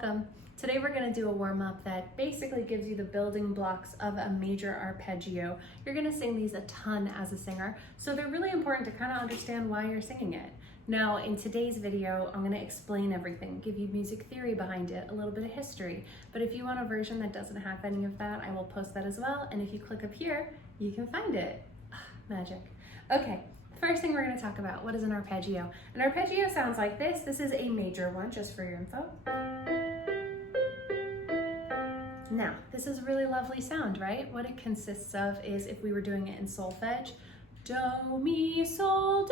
welcome. Today we're going to do a warm-up that basically gives you the building blocks of a major arpeggio. You're going to sing these a ton as a singer, so they're really important to kind of understand why you're singing it. Now in today's video, I'm going to explain everything, give you music theory behind it, a little bit of history, but if you want a version that doesn't have any of that, I will post that as well, and if you click up here, you can find it. Magic. Okay. First thing we're going to talk about, what is an arpeggio? An arpeggio sounds like this. This is a major one, just for your info. Now, this is a really lovely sound, right? What it consists of is, if we were doing it in solfege, do, mi, sol,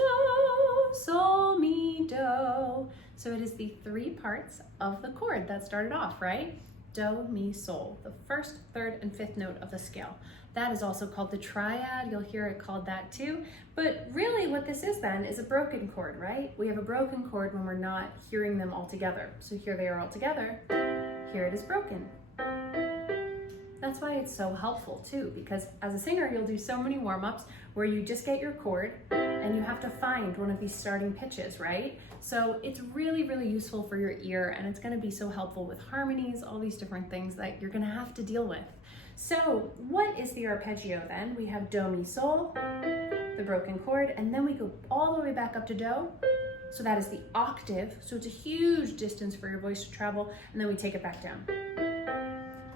mi, do. So it is the three parts of the chord that started off, right? Do, mi, sol, the first, third, and fifth note of the scale. That is also called the triad. You'll hear it called that too. But really what this is then is a broken chord, right? We have a broken chord when we're not hearing them all together. So here they are all together. Here it is broken. That's why it's so helpful too, because as a singer, you'll do so many warm-ups where you just get your chord and you have to find one of these starting pitches, right? So it's really, really useful for your ear, and it's gonna be so helpful with harmonies, all these different things that you're gonna have to deal with. So what is the arpeggio then? We have do, mi, sol, the broken chord, and then we go all the way back up to do. So that is the octave. So it's a huge distance for your voice to travel, and then we take it back down.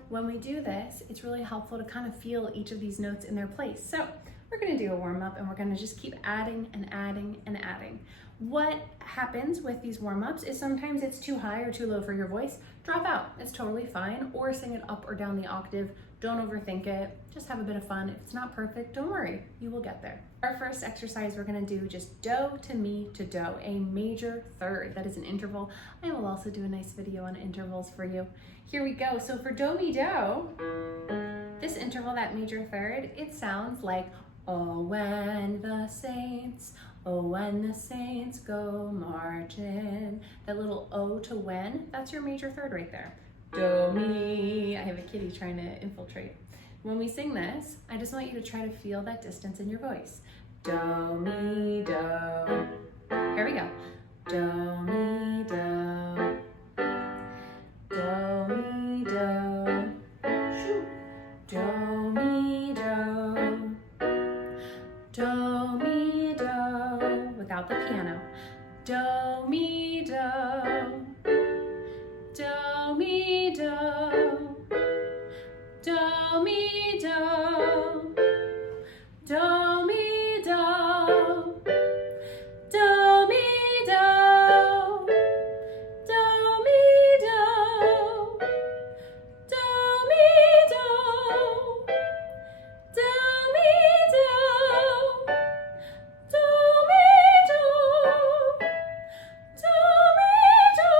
When we do this, it's really helpful to kind of feel each of these notes in their place. So we're gonna do a warm-up, and we're gonna just keep adding and adding and adding. What happens with these warm-ups is sometimes it's too high or too low for your voice. Drop out, it's totally fine, or sing it up or down the octave. Don't overthink it, just have a bit of fun. If it's not perfect, don't worry, you will get there. Our first exercise, we're gonna do just do to mi to do, a major third. That is an interval. I will also do a nice video on intervals for you. Here we go. So for do, mi, do, this interval, that major third, it sounds like, oh, when the saints, oh, when the saints go marching. That little O to when, that's your major third right there. Do, mi. I have a kitty trying to infiltrate. When we sing this, I just want you to try to feel that distance in your voice. Do, mi, do. Here we go. Do, mi, do. Do, mi, do. Shoo. Do, mi, do. Do, mi, do. Without the piano. Do, mi, do. Do, mi, do. Do, mi, do. Do, mi, do. Do, mi, do. Do, mi, do. Do, mi, do. Do, mi, do. Do, mi, do. Do, mi, do.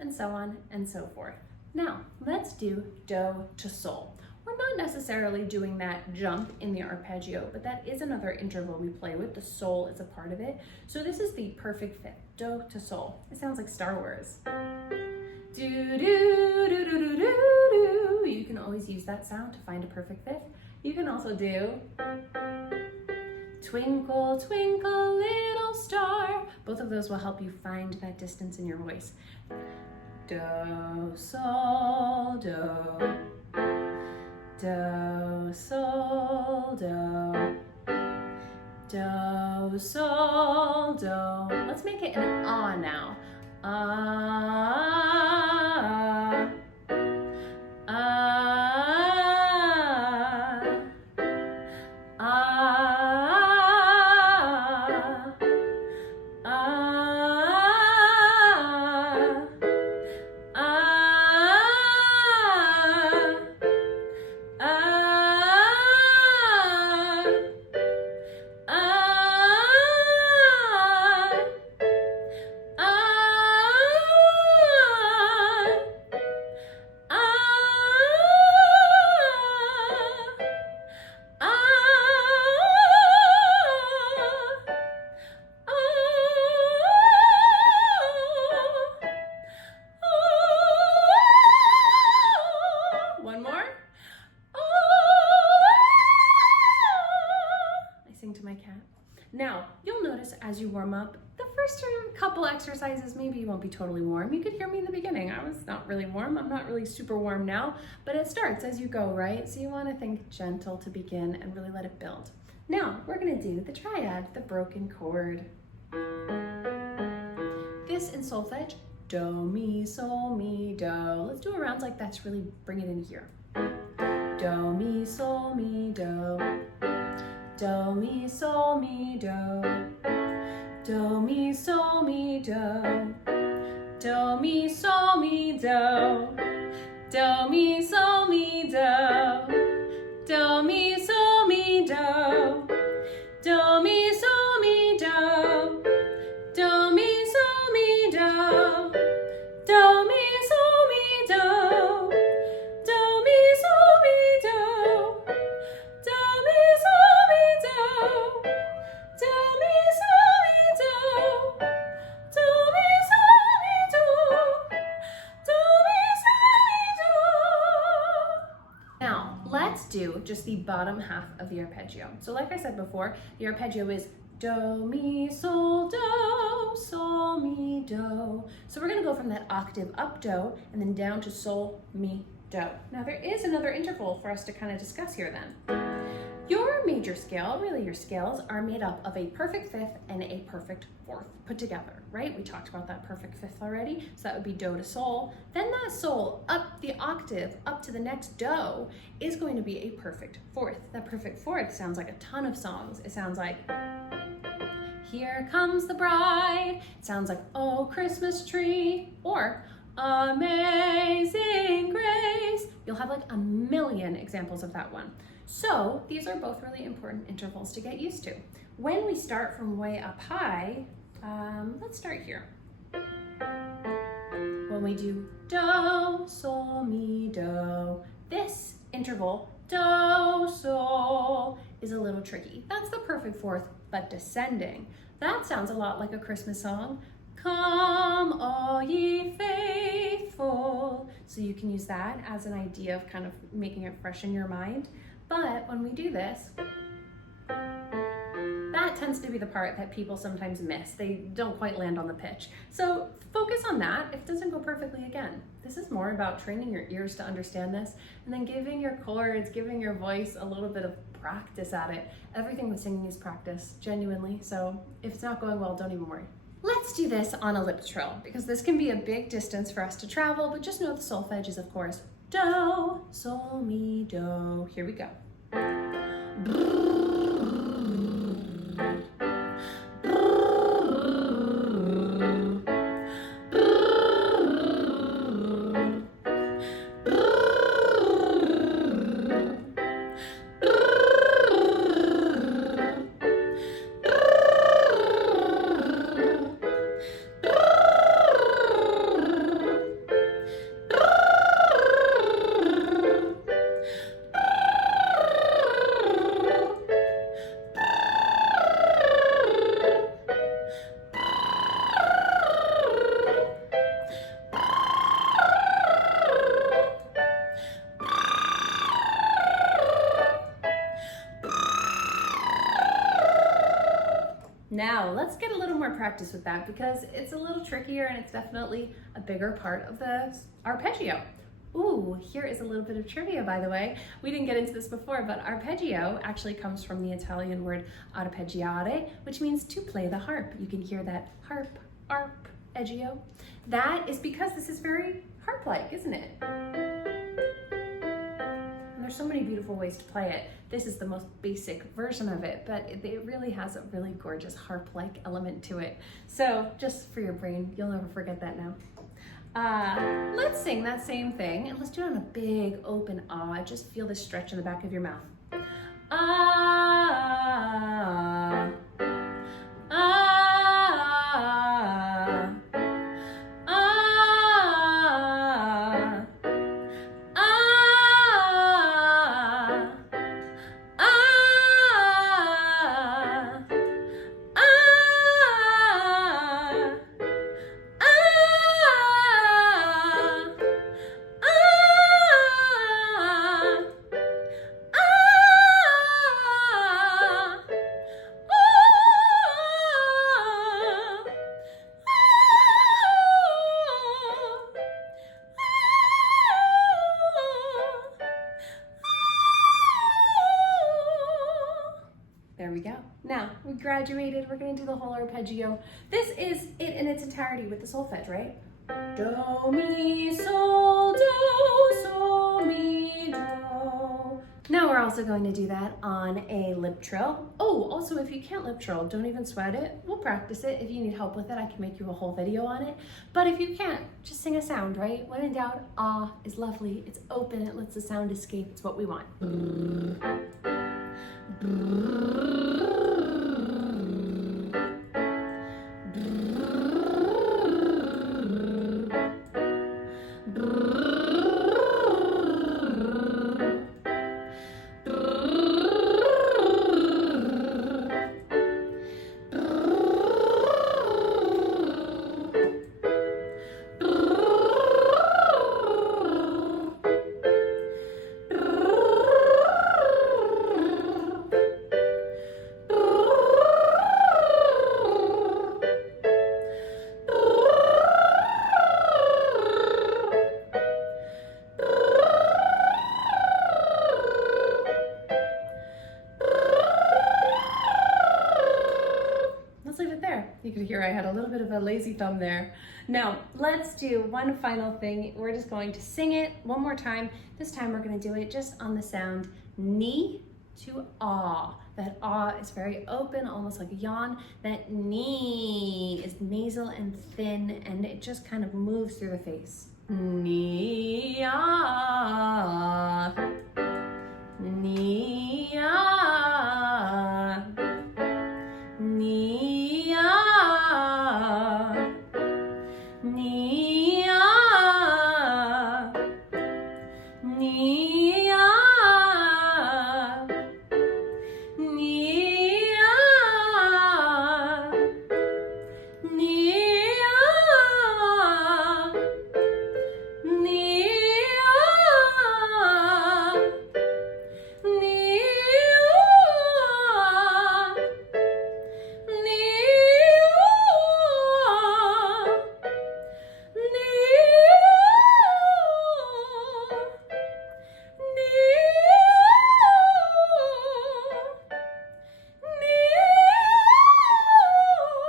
And so on and so forth. Now, let's do do to sol. We're not necessarily doing that jump in the arpeggio, but that is another interval we play with. The sol is a part of it. So this is the perfect fit, do to sol. It sounds like Star Wars. Do, do, do, do, do, do, do. You can always use that sound to find a perfect fit. You can also do twinkle, twinkle, little star. Both of those will help you find that distance in your voice. Do, sol, do. Do, sol, do. Do, sol, do. Let's make it an ah now. Ah, ah, ah, Now, you'll notice as you warm up, the first couple exercises, maybe you won't be totally warm. You could hear me in the beginning. I was not really warm. I'm not really super warm now, but it starts as you go, right? So you want to think gentle to begin and really let it build. Now we're going to do the triad, the broken chord. This in solfege, do, mi, sol, mi, do. Let's do a round like that to really bring it in here. Do, mi, sol, mi, do. Do, mi, sol, mi, do. Do, mi, sol, mi, do. Do, mi, sol, mi, do. Do, mi, sol, mi, do. Do, mi, sol, mi, do. Do, mi, sol, mi, do. Do, mi, sol, mi, do. Do, mi, sol, mi, do. Do, mi, sol, mi, do. Do, mi, sol, mi, do. Do, mi, sol, mi, do. Do, mi, sol, mi, do. Do, mi, sol, mi, do. Now, let's do just the bottom half of the arpeggio. So like I said before, the arpeggio is do, mi, sol, mi, do. So we're gonna go from that octave up do and then down to sol, mi, do. Now there is another interval for us to kind of discuss here then. Your major scale, really your scales, are made up of a perfect fifth and a perfect fourth put together, right? We talked about that perfect fifth already, so that would be do to sol. Then that sol up the octave, up to the next do, is going to be a perfect fourth. That perfect fourth sounds like a ton of songs. It sounds like, here comes the bride. It sounds like, oh, Christmas tree, or amazing grace. You'll have like a million examples of that one. So these are both really important intervals to get used to. When we start from way up high, let's start here. When we do do, sol, mi, do, this interval, do, sol, is a little tricky. That's the perfect fourth, but descending. That sounds a lot like a Christmas song. Come, all ye faithful. So you can use that as an idea of kind of making it fresh in your mind. But when we do this, that tends to be the part that people sometimes miss. They don't quite land on the pitch. So focus on that. If it doesn't go perfectly, again, this is more about training your ears to understand this and then giving your chords, giving your voice a little bit of practice at it. Everything with singing is practice, genuinely. So if it's not going well, don't even worry. Let's do this on a lip trill because this can be a big distance for us to travel, but just know the solfege is, of course, do, sol, mi, do. Here we go. Now, let's get a little more practice with that because it's a little trickier and it's definitely a bigger part of the arpeggio. Ooh, here is a little bit of trivia, by the way. We didn't get into this before, but arpeggio actually comes from the Italian word arpeggiare, which means to play the harp. You can hear that harp, arpeggio. That is because this is very harp-like, isn't it? There's so many beautiful ways to play it. This is the most basic version of it, but it really has a really gorgeous harp-like element to it. So just for your brain, you'll never forget that now. Let's sing that same thing, and let's do it on a big open ah. Just feel this stretch in the back of your mouth. Ah, ah, graduated. We're gonna do the whole arpeggio. This is it in its entirety with the solfege, right? Do, mi, sol, do, sol, mi, do. Now we're also going to do that on a lip trill. Oh, also if you can't lip trill, don't even sweat it. We'll practice it. If you need help with it, I can make you a whole video on it. But if you can't, just sing a sound, right? When in doubt, ah is lovely. It's open, it lets the sound escape. It's what we want. Leave it there. You could hear I had a little bit of a lazy thumb there. Now, let's do one final thing. We're just going to sing it one more time. This time we're going to do it just on the sound ni to ah. That ah is very open, almost like a yawn. That ni is nasal and thin, and it just kind of moves through the face. Ni ah. Ni ah. Ni.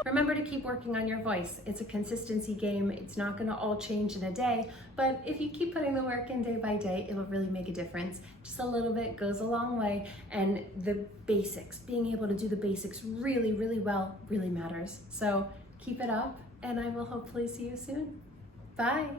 Remember to keep working on your voice. It's a consistency game. It's not gonna all change in a day, but if you keep putting the work in day by day, it will really make a difference. Just a little bit goes a long way, and the basics, being able to do the basics really, really well really matters. So keep it up, and I will hopefully see you soon. Bye.